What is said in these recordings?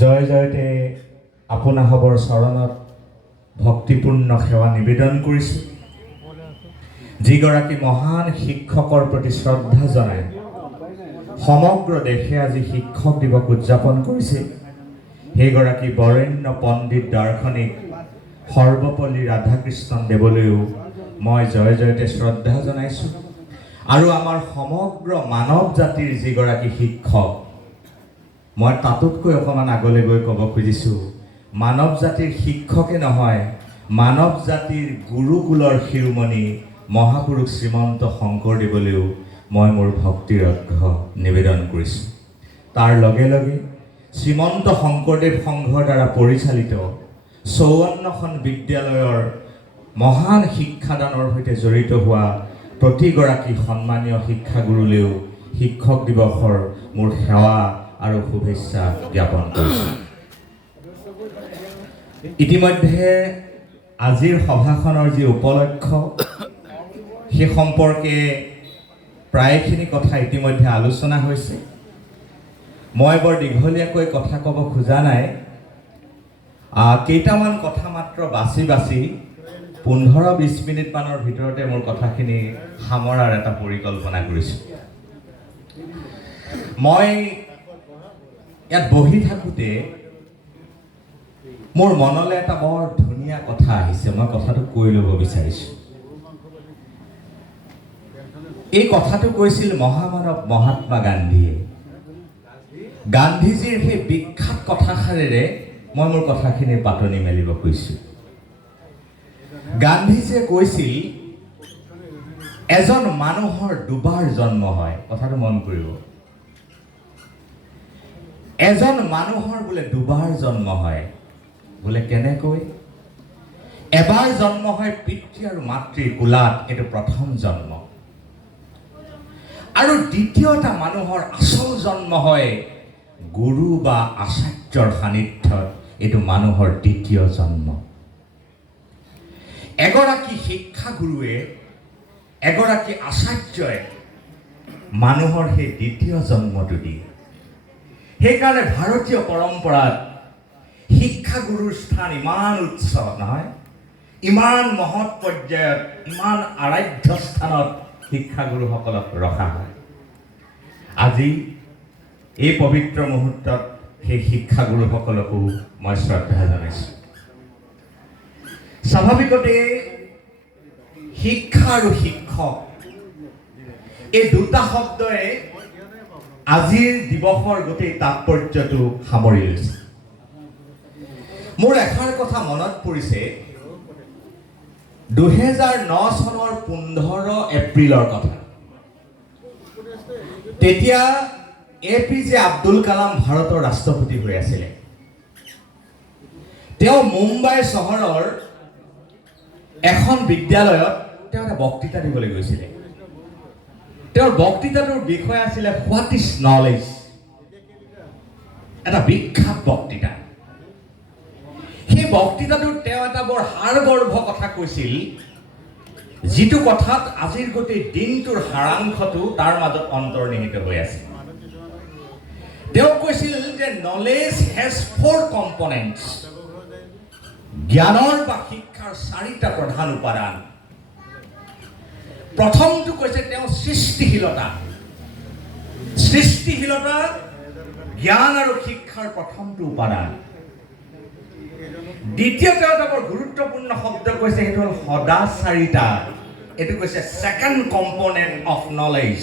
জয় জয়তে আপোনাসৱৰ চৰণত ভক্তিপূৰ্ণ সেৱা নিবেদন কৰিছোঁ। যিগৰাকী মহান শিক্ষকৰ প্ৰতি শ্ৰদ্ধা জনাই সমগ্ৰ দেশে আজি শিক্ষক দিৱস উদযাপন কৰিছে, সেইগৰাকী বৰেণ্য পণ্ডিত দাৰ্শনিক সৰ্বপল্লী ৰাধাকৃষ্ণন দেৱলৈও মই জয় জয়তে শ্ৰদ্ধা জনাইছোঁ। আৰু আমাৰ সমগ্ৰ মানৱ জাতিৰ যিগৰাকী শিক্ষক, মই তাতোতকৈ অকণমান আগলৈ গৈ ক'ব খুজিছোঁ, মানৱ জাতিৰ শিক্ষকে নহয়, মানৱ জাতিৰ গুৰুকুলৰ শিৰোমণি মহাপুৰুষ শ্ৰীমন্ত শংকৰদেৱলৈও মই মোৰ ভক্তিৰ অৰ্ঘ্য নিবেদন কৰিছোঁ। তাৰ লগে লগে শ্ৰীমন্ত শংকৰদেৱ সংঘৰ দ্বাৰা পৰিচালিত ৫৪খন বিদ্যালয়ৰ মহান শিক্ষাদানৰ সৈতে জড়িত হোৱা প্ৰতিগৰাকী সন্মানীয় শিক্ষাগুৰুলৈও শিক্ষক দিৱসৰ মোৰ সেৱা আৰু শুভেচ্ছা জ্ঞাপন কৰিছোঁ। ইতিমধ্যে আজিৰ সভাখনৰ যি উপলক্ষ্য, সেই সম্পৰ্কে প্ৰায়খিনি কথা ইতিমধ্যে আলোচনা হৈছে। মই বৰ দীঘলীয়াকৈ কথা ক'ব খোজা নাই, কেইটামান কথা মাত্ৰ বাছি ১৫-২০ মিনিটমানৰ ভিতৰতে মোৰ কথাখিনি সামৰাৰ এটা পৰিকল্পনা কৰিছোঁ। মই ইয়াত বহি থাকোঁতে মোৰ মনলৈ এটা বৰ ধুনীয়া কথা আহিছে, মই কথাটো কৈ ল'ব বিচাৰিছোঁ। এই কথাটো কৈছিল মহামানৱ মহাত্মা গান্ধীয়ে। গান্ধীজীৰ সেই বিখ্যাত কথাষাৰেৰে মই মোৰ কথাখিনি পাতনি মেলিব খুজিছোঁ। গান্ধীজীয়ে কৈছিল, এজন মানুহৰ দুবাৰ জন্ম হয়। কথাটো মন কৰিব, এজন মানুহৰ বোলে দুবাৰ জন্ম হয়। বোলে কেনেকৈ? এবাৰ জন্ম হয় পিতৃ আৰু মাতৃৰ কোলাত, এইটো প্ৰথম জন্ম। আৰু দ্বিতীয় এটা মানুহৰ আচল জন্ম হয় গুৰু বা আচাৰ্যৰ সান্নিধ্যত, এইটো মানুহৰ দ্বিতীয় জন্ম। এগৰাকী শিক্ষাগুৰুৱে, এগৰাকী আচাৰ্যই মানুহৰ সেই দ্বিতীয় জন্মটো দিয়ে। সেইকাৰণে ভাৰতীয় পৰম্পৰাত শিক্ষাগুৰুৰ স্থান ইমান উচ্চ নহয়, ইমান মহৎ পৰ্যায়ত, ইমান আৰাধ্য স্থানত শিক্ষাগুৰুসকলক ৰখা হয়। আজি এই পবিত্ৰ মুহূৰ্তত সেই শিক্ষাগুৰুসকলকো মই শ্ৰদ্ধা জনাইছোঁ। স্বাভাৱিকতে শিক্ষা আৰু শিক্ষক এই দুটা শব্দই আজিৰ দিৱসৰ গোটেই তাৎপৰ্যটো সামৰি লৈছে। মোৰ এষাৰ কথা মনত পৰিছে, ২০০৯ চনৰ ১৫ এপ্ৰিলৰ কথা। তেতিয়া APJ আব্দুল কালাম ভাৰতৰ ৰাষ্ট্ৰপতি হৈ আছিলে। তেওঁ মুম্বাই চহৰৰ এখন বিদ্যালয়ত তেওঁ এটা বক্তৃতা দিবলৈ গৈছিলে। তেওঁৰ বক্তৃতাটোৰ বিষয় আছিলে হোৱাট ইজ নলেজ, এটা বিখ্যাত বক্তৃতা। সেই বক্তৃতাটোত তেওঁ এটা বৰ হাড়গৰ্ভ কথা কৈছিল, যিটো কথাত আজিৰ গোটেই দিনটোৰ সাৰাংশটো তাৰ মাজত অন্তৰ্নিহিত হৈ আছে। তেওঁ কৈছিল যে নলেজ হেজ 4 কম্পনেণ্টছ, জ্ঞানৰ বা শিক্ষাৰ 4টা প্ৰধান উপাদান। প্ৰথমটো কৈছে তেওঁ সৃষ্টিশীলতা। সৃষ্টিশীলতা জ্ঞান আৰু শিক্ষাৰ প্ৰথমটো উপাদান। দ্বিতীয়তে এটা বৰ গুৰুত্বপূৰ্ণ শব্দ কৈছে, সেইটো হ'ল সদাচাৰিতা। এইটো কৈছে ছেকেণ্ড কম্পনেণ্ট অফ নলেজ,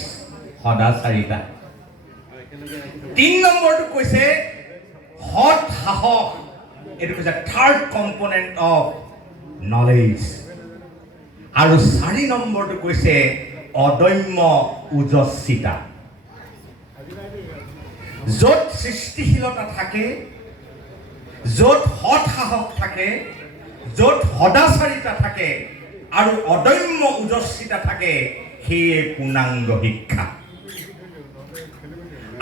সদাচাৰিতা। ৩ নম্বৰটো কৈছে সৎ সাহস, এইটো কৈছে থাৰ্ড কম্পনেণ্ট অফ নলেজ। আৰু ৪ নম্বৰটো কৈছে অদম্য ওজস্বিতা। য'ত সৃষ্টিশীলতা থাকে, য'ত সৎ সাহস থাকে, য'ত সদাচাৰিতা থাকে আৰু অদম্য ওজস্বিতা থাকে, সেয়ে পূৰ্ণাংগ শিক্ষা।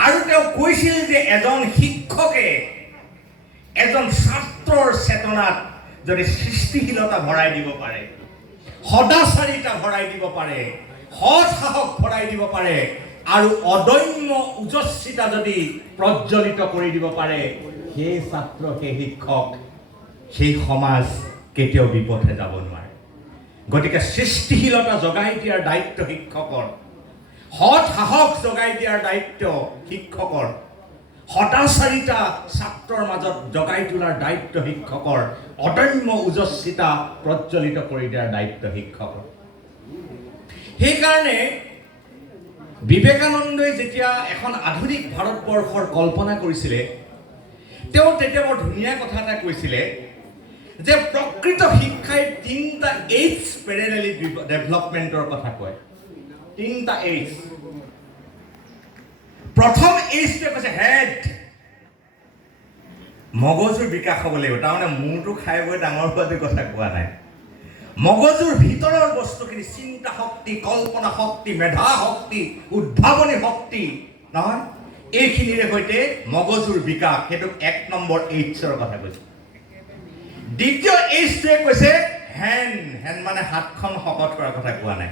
আৰু তেওঁ কৈছিল যে এজন শিক্ষকে এজন ছাত্ৰৰ চেতনাত যদি সৃষ্টিশীলতা ভৰাই দিব পাৰে, সদাচাৰিতা ভৰাই দিব পাৰে, সৎ সাহস ভৰাই দিব পাৰে আৰু অদম্য ওজস্বিতা যদি প্ৰজ্বলিত কৰি দিব পাৰে, সেই ছাত্ৰ, সেই শিক্ষক, সেই সমাজ কেতিয়াও বিপথে যাব নোৱাৰে। গতিকে সৃষ্টিশীলতা জগাই দিয়াৰ দায়িত্ব শিক্ষকৰ, সৎ সাহস জগাই দিয়াৰ দায়িত্ব শিক্ষকৰ, সদাচাৰিতা ছাত্ৰৰ মাজত জগাই তোলাৰ দায়িত্ব শিক্ষকৰ, অদম্য ওজস্বিতা প্ৰজ্বলিত কৰি দিয়াৰ দায়িত্ব শিক্ষকৰ। সেইকাৰণে বিবেকানন্দই যেতিয়া এখন আধুনিক ভাৰতবৰ্ষৰ কল্পনা কৰিছিলে, তেওঁ তেতিয়া বৰ ধুনীয়া কথা এটা কৈছিলে যে প্ৰকৃত শিক্ষাই 3টা H পেৰেলেলি ডেভেলপমেণ্টৰ কথা কয়। 3টা H। প্ৰথম Hটোৱে কৈছে হেড, মগজুৰ বিকাশ হ'ব লাগিব। তাৰমানে মূৰটো খাই বৈ ডাঙৰ হোৱাটো কথা কোৱা নাই। মগজুৰ ভিতৰৰ বস্তুখিনি, চিন্তা শক্তি, কল্পনা শক্তি, মেধা শক্তি, উদ্ভাৱনী শক্তি, নহয়, এইখিনিৰে সৈতে মগজুৰ বিকাশ, সেইটোক 1 নম্বৰ Hৰ কথা কৈছে। দ্বিতীয় Hটোৱে কৈছে হেণ্ড। হেণ্ড মানে হাতখন শকত কৰাৰ কথা কোৱা নাই।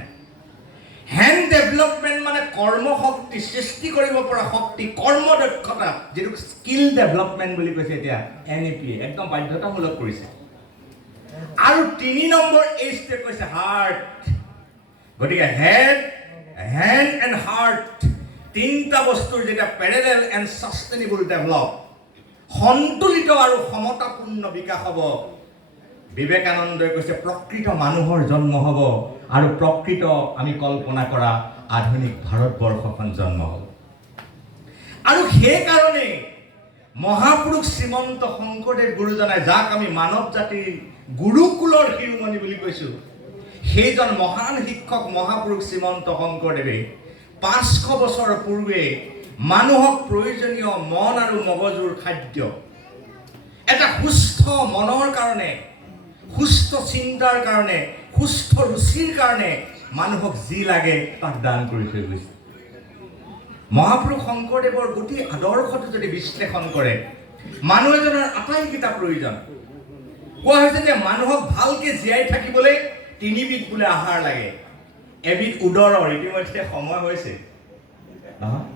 হেণ্ড ডেভেলপমেণ্ট মানে কৰ্ম শক্তি, সৃষ্টি কৰিব পৰা শক্তি, কৰ্ম দক্ষতা, যিটোক স্কিল ডেভেলপমেণ্ট বুলি কৈছে এতিয়া NEP, একদম বাধ্যতামূলক কৰিছে। আৰু 3 নম্বৰ Hটোৱে কৈছে হাৰ্ট। গতিকে হেড, হেণ্ড এণ্ড হাৰ্ট, 3টা বস্তুৰ যেতিয়া পেৰেলেল এণ্ড ছাষ্টেইনেবল ডেভেলপ, সন্তুলিত আৰু সমতাপূৰ্ণ বিকাশ হ'ব, বিবেকানন্দই কৈছে প্ৰকৃত মানুহৰ জন্ম হ'ব আৰু প্ৰকৃত আমি কল্পনা কৰা আধুনিক ভাৰতবৰ্ষখন জন্ম হ'ব। আৰু সেইকাৰণে মহাপুৰুষ শ্ৰীমন্ত শংকৰদেৱ গুৰুজনাই, যাক আমি মানৱ জাতিৰ গুৰুকুলৰ শিৰোমণি বুলি কৈছোঁ, সেইজন মহান শিক্ষক মহাপুৰুষ শ্ৰীমন্ত শংকৰদেৱে 500 বছৰ পূৰ্বে মানুহক প্ৰয়োজনীয় মন আৰু মগজুৰ খাদ্য, এটা সুস্থ মনৰ কাৰণে, সুস্থ চিন্তাৰ কাৰণে, সুস্থ ৰুচিৰ কাৰণে মানুহক যি লাগে তাক দান কৰি থৈ গৈছে। মহাপুৰুষ শংকৰদেৱৰ গোটেই আদৰ্শটো যদি বিশ্লেষণ কৰে, মানুহ এজনৰ আটাইকেইটা প্ৰয়োজন। কোৱা হৈছে যে মানুহক ভালকৈ জীয়াই থাকিবলৈ 3 বিধ বোলে আহাৰ লাগে। এবিধ উদৰৰ, ইতিমধ্যে সময় হৈছে, নহয়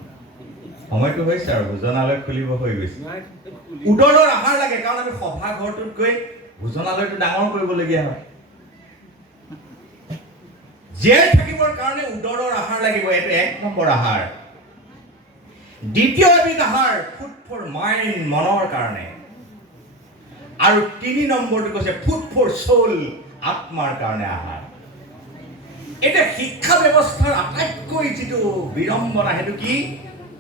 সময়টো হৈছে আৰু ভোজনালয় খুলিব হৈ গৈছে। উদৰৰ আহাৰ লাগে, কাৰণ আমি সভা ঘৰটোত গৈ ভোজনালয়টো ডাঙৰ কৰিবলগীয়া হয়। জীয়াই থাকিবৰ কাৰণে উদৰৰ আহাৰ লাগিব, এইটো 1 নম্বৰ আহাৰ। দ্বিতীয় এবিধ আহাৰ ফুড ফৰ মাইণ্ড, মনৰ কাৰণে। আৰু 3 নম্বৰটো কৈছে ফুড ফৰ সোল, আত্মাৰ কাৰণে আহাৰ। এতিয়া শিক্ষা ব্যৱস্থাৰ আটাইতকৈ যিটো বিড়ম্বনা, সেইটো কি?